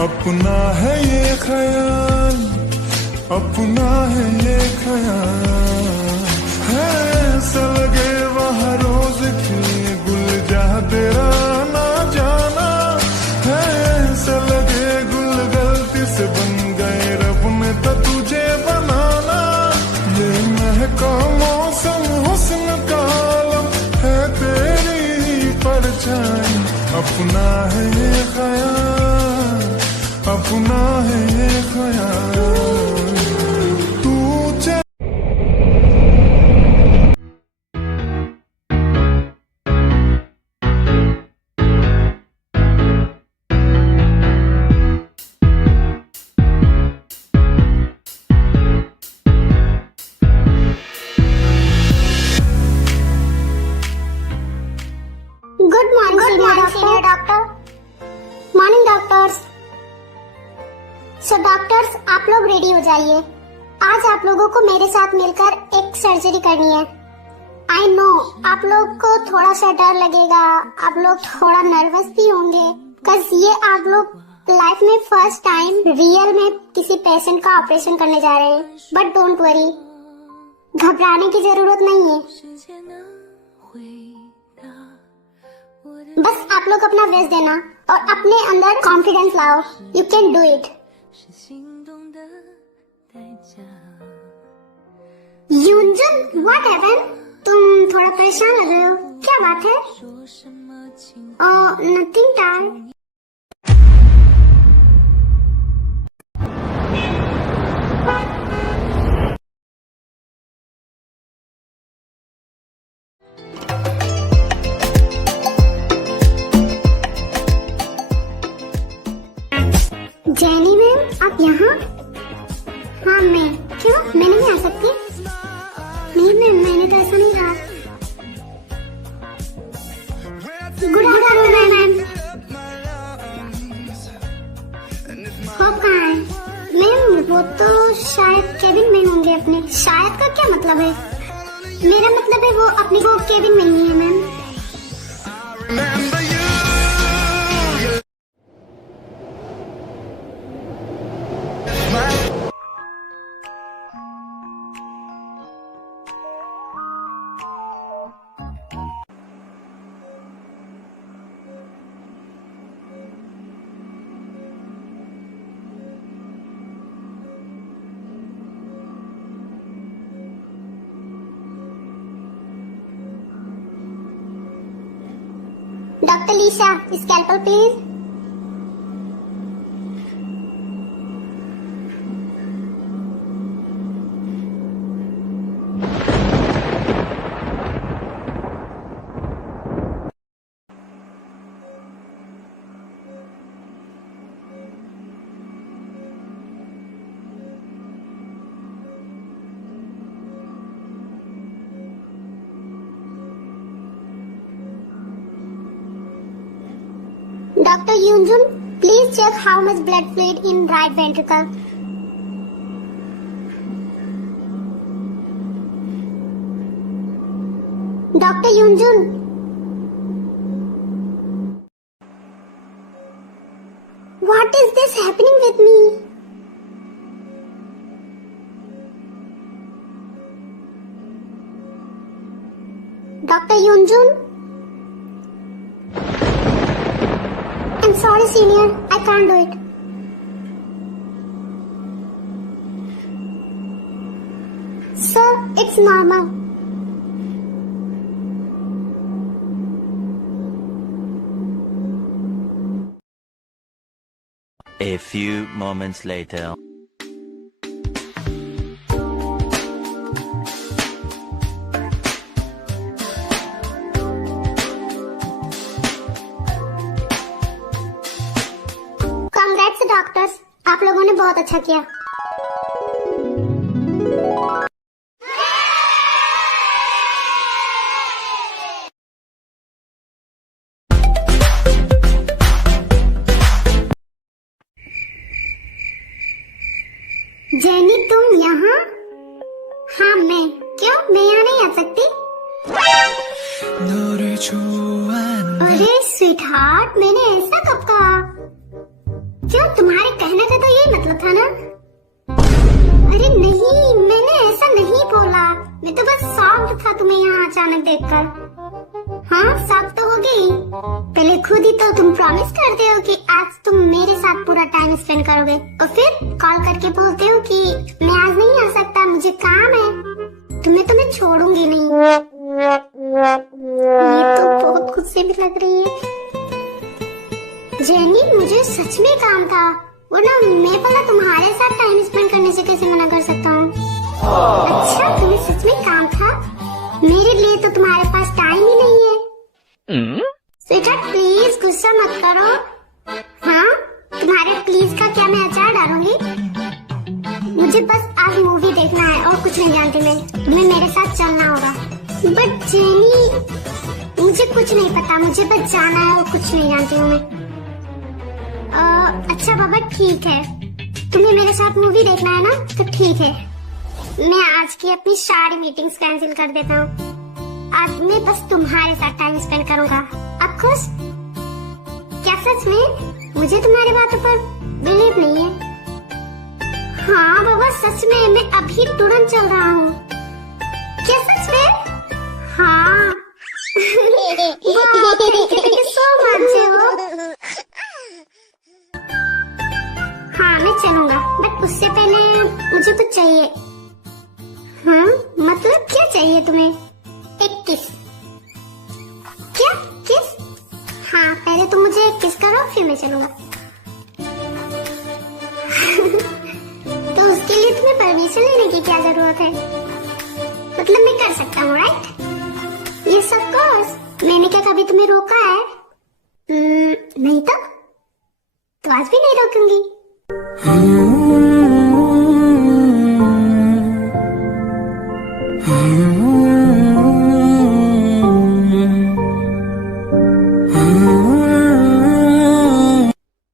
अपना है ये ख्याल, अपना है ये ख्याल, है ऐसा लगे वहाँ रोज की गुल जा तेरा ना जाना, है ऐसा लगे गुल गलती से बन गए रब ने तो तुझे बनाना। ये महका मौसम हुस्न का आलम है तेरी परछाई, अपना है ये ख्याल, अपना है ये ख्याल। Good morning senior doctor. Morning doctors. So doctors, आप लोग रेडी हो जाइए। आज आप लोगों को मेरे साथ मिलकर एक सर्जरी करनी है। आई नो आप लोग को थोड़ा सा डर लगेगा, आप लोग थोड़ा नर्वस भी होंगे, बिकॉज ये आप लोग लाइफ में फर्स्ट टाइम रियल में किसी पेशेंट का ऑपरेशन करने जा रहे हैं। बट डोंट वरी, घबराने की जरूरत नहीं है। बस आप लोग अपना बेस्ट देना और अपने अंदर कॉन्फिडेंस लाओ। You can do it. यूनजुन, व्हाट हैपेंड? तुम थोड़ा परेशान लग रहे हो, क्या बात है? Oh, nothing time. Jenny ma'am, आप यहाँ? हाँ मैं। क्यों, मैं नहीं आ सकती? नहीं मैम, मैंने तो ऐसा नहीं कहा। Good afternoon ma'am. होप कहाँ है? मैम वो तो शायद केबिन में होंगे अपने। शायद का क्या मतलब है? मेरा मतलब है वो अपनी वो केबिन में ही है ma'am. Dr. Lisa, scalpel please. Dr. Yoonjun, please check how much blood fluid in right ventricle. Dr. Yoonjun. What is this happening with me? Dr. Yoonjun? I'm sorry senior, I can't do it. Sir, it's normal. A few moments later. Congrats doctors, आप लोगों ने बहुत अच्छा किया। Jenny तुम यहाँ? हाँ मैं। क्यों, मैं यहाँ नहीं आ सकती? अरे स्वीट हार्ट, मैंने ऐसा कब कहा? क्या तुम्हारे कहने का तो यही मतलब था ना? अरे नहीं, मैंने ऐसा नहीं बोला। मैं तो बस शॉक्ड था तुम्हें यहाँ अचानक देखकर। हाँ, शॉक तो होगी। पहले खुद ही तो तुम प्रॉमिस करते हो कि आज तुम मेरे साथ पूरा टाइम स्पेंड करोगे, और फिर कॉल करके बोलते हो कि मैं आज नहीं आ सकता, मुझे काम है। तुम्हें तो मैं छोड़ूंगी नहीं। ये तो बहुत गुस्से भी लग रही है। जेनी, मुझे सच में काम था, वरना मैं भला तुम्हारे साथ टाइम स्पेंड करने से कैसे मना कर सकता हूँ? अच्छा, तुम्हें सच में काम था? मेरे लिए तो तुम्हारे पास टाइम ही नहीं है। स्वीटहार्ट, प्लीज गुस्सा मत करो। हाँ, तुम्हारे प्लीज का क्या मैं अचार डालूंगी? मुझे बस आज मूवी देखना है और कुछ नहीं जानती मैं। तुम्हें मेरे साथ चलना होगा। बट जेनी, मुझे कुछ नहीं पता, मुझे बस जाना है और कुछ नहीं जानती हूँ मैं। अच्छा बाबा, ठीक है, तुम्हें मेरे साथ मूवी देखना है ना, तो ठीक है। मैं आज की अपनी सारी मीटिंग्स कैंसिल कर देता हूँ। आज मैं बस तुम्हारे साथ टाइम स्पेंड करूंगा। अब खुश? क्या सच में? मुझे तुम्हारी बातों पर बिलीव नहीं है। हाँ बाबा, सच में, मैं अभी तुरंत चल रहा हूँ। क्या सच में? हाँ। Thank you so much। हाँ, मैं चलूंगा, बट उससे पहले मुझे कुछ चाहिए। हाँ, मतलब क्या चाहिए तुम्हें? एक किस। क्या किस? हाँ, पहले तुम मुझे एक किस करो, फिर मैं चलूंगा। तो उसके लिए तुम्हें परमिशन लेने की क्या जरूरत है? मतलब मैं कर सकता हूँ, राइट? Yes of course. मैंने क्या कभी तुम्हें रोका है? नहीं तो आज भी नहीं रोकूंगी।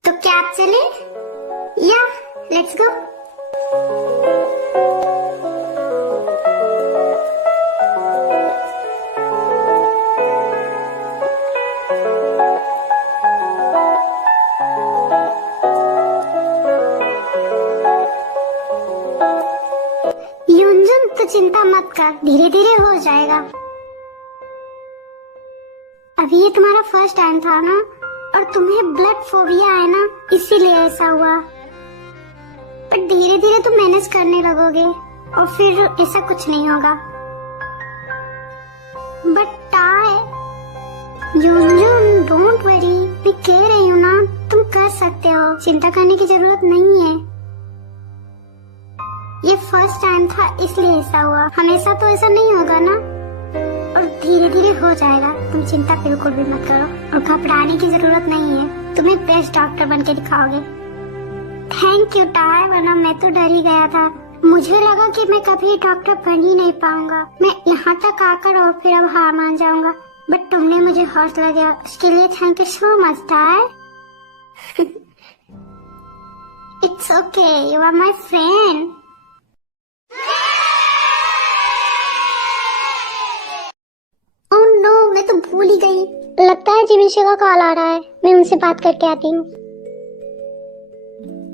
तो क्या आप चले? या लेट्स गो। युंजुन, तो चिंता मत कर, धीरे धीरे हो जाएगा। अभी ये तुम्हारा फर्स्ट टाइम था ना, और तुम्हें ब्लड फोबिया है ना, इसीलिए ऐसा हुआ। पर धीरे धीरे तुम मैनेज करने लगोगे और फिर ऐसा कुछ नहीं होगा। बट टाय, युंजुन, डोंट वरी, मैं कह रही हूँ ना, तुम कर सकते हो, चिंता करने की जरूरत नहीं है। ये फर्स्ट टाइम था इसलिए ऐसा हुआ, हमेशा तो ऐसा नहीं होगा ना, और धीरे धीरे हो जाएगा। तुम चिंता बिल्कुल भी मत करो और घबराने की जरूरत नहीं है। तुम्हें बेस्ट डॉक्टर बन के दिखाओगे। थैंक यू टाय, वरना मैं तो डर ही गया था। मुझे लगा कि मैं कभी डॉक्टर बन ही नहीं पाऊंगा, मैं यहाँ तक आकर और फिर अब हार मान जाऊंगा। बट तुमने मुझे हौसला दिया, उसके लिए थैंक यू सो मच टाय। It's okay, you are my friend. Oh no, मैं तो भूल ही गई। लगता है जिमिशी का कॉल आ रहा है, मैं उनसे बात करके आती हूँ।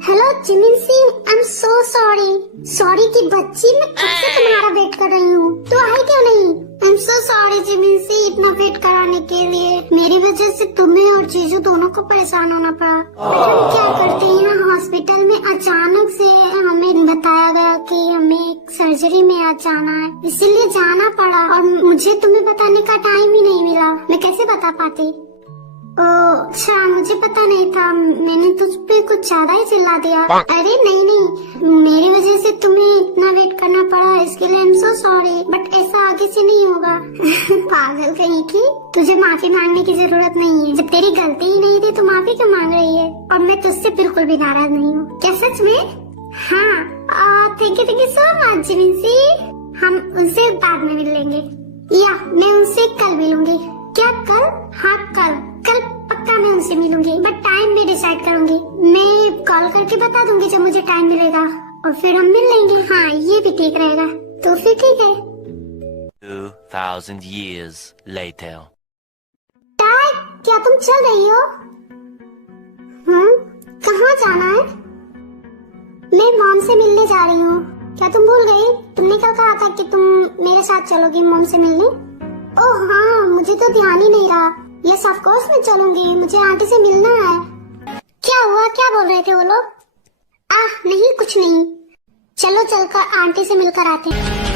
हेलो जिमिशी, I am so sorry. Sorry की बच्ची, मैं कब से तुम्हारा वेट कर रही हूँ, तो आई क्यों नहीं? आई एम सो सॉरी जिमिशी, इतना वेट कराने के लिए। मेरी वजह से तुम्हें और जीजू दोनों को परेशान होना पड़ा। हम क्या करते हैं, यहाँ हॉस्पिटल में अचानक से हमें बताया गया कि हमें एक सर्जरी में आज जाना है, इसीलिए जाना पड़ा, और मुझे तुम्हें बताने का टाइम ही नहीं मिला। मैं कैसे बता पाती? अच्छा, मुझे पता नहीं था, मैंने तुझ पे कुछ ज्यादा ही चिल्ला दिया। अरे नहीं, मेरी वजह से तुम्हें इतना वेट करना पड़ा, इसके लिए आई एम सो सॉरी, बट ऐसा आगे से नहीं होगा। पागल कहीं की, तुझे माफी मांगने की जरूरत नहीं है। जब तेरी गलती ही नहीं थी तो माफी क्यों मांग रही है? और मैं तुझसे बिल्कुल भी नाराज नहीं हूँ। क्या सच में? हाँ, थैंक यू सो मच जिमिशी। हम उनसे बाद में मिल लेंगे, या मैं उनसे कल मिलूंगी। क्या कल? हाँ कल पक्का मैं उनसे मिलूंगी, बट टाइम भी डिसाइड करूंगी। मैं कॉल करके बता दूंगी जब मुझे टाइम मिलेगा, और फिर हम मिल लेंगे। हाँ, ये भी ठीक रहेगा, तो फिर ठीक है। 2000 years later. टाय, क्या तुम चल रही हो? कहाँ कहाँ जाना है? मैं मॉम से मिलने जा रही हूँ। क्या तुम भूल गई? तुमने कल कहा था कि तुम मेरे साथ चलोगी मॉम से मिलने। ओह हाँ, मुझे तो ध्यान ही नहीं रहा। यस ऑफ कोर्स मैं चलूंगी, मुझे आंटी से मिलना है। क्या हुआ, क्या बोल रहे थे वो लोग? नहीं कुछ नहीं। चलो चलकर आंटी से मिलकर आते हैं।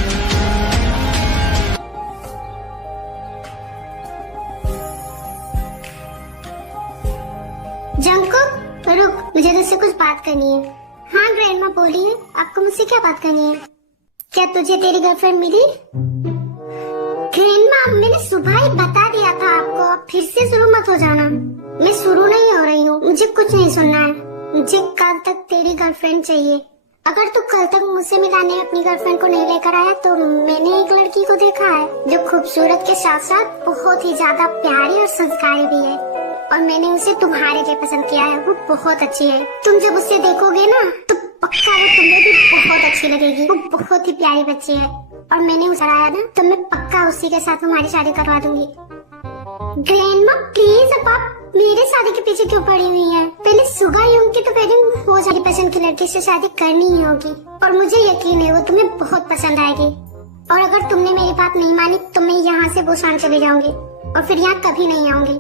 जंकुक रुक, मुझे तुझसे कुछ बात करनी है। हाँ ग्रैंडमा बोलिए, आपको मुझसे क्या बात करनी है? क्या तुझे तेरी गर्लफ्रेंड मिली? ग्रैंडमा मैंने सुबह ही बता दिया था आपको, आप फिर से शुरू मत हो जाना। मैं शुरू नहीं हो रही हूँ, मुझे कुछ नहीं सुनना है। मुझे कल तक तेरी गर्लफ्रेंड चाहिए। अगर तू कल तक मुझसे मिलाने अपनी गर्लफ्रेंड को नहीं लेकर आया तो मैंने एक लड़की को देखा है जो खूबसूरत के साथ साथ बहुत ही ज्यादा प्यारी और संस्कारी भी है, और मैंने उसे तुम्हारे लिए पसंद किया है। वो बहुत अच्छी है। तुम जब उसे देखोगे ना तो पक्का वो तुम्हें भी बहुत अच्छी लगेगी। वो बहुत ही प्यारी बच्ची है, और मैंने उसे आया ना तो मैं पक्का उसी के साथ तुम्हारी शादी करवा दूंगी। ग्रैंडमा प्लीज, अब आप मेरे शादी के पीछे क्यों पड़ी हुई है? पहले सुगा यूंग की तो वेडिंग हो जाएगी, पसंद की लड़की से शादी करनी ही होगी, और मुझे यकीन है वो तुम्हें बहुत पसंद आएगी। और अगर तुमने मेरी बात नहीं मानी तो मैं यहाँ से बुसान चली जाऊंगी और फिर यहाँ कभी नहीं आऊंगी।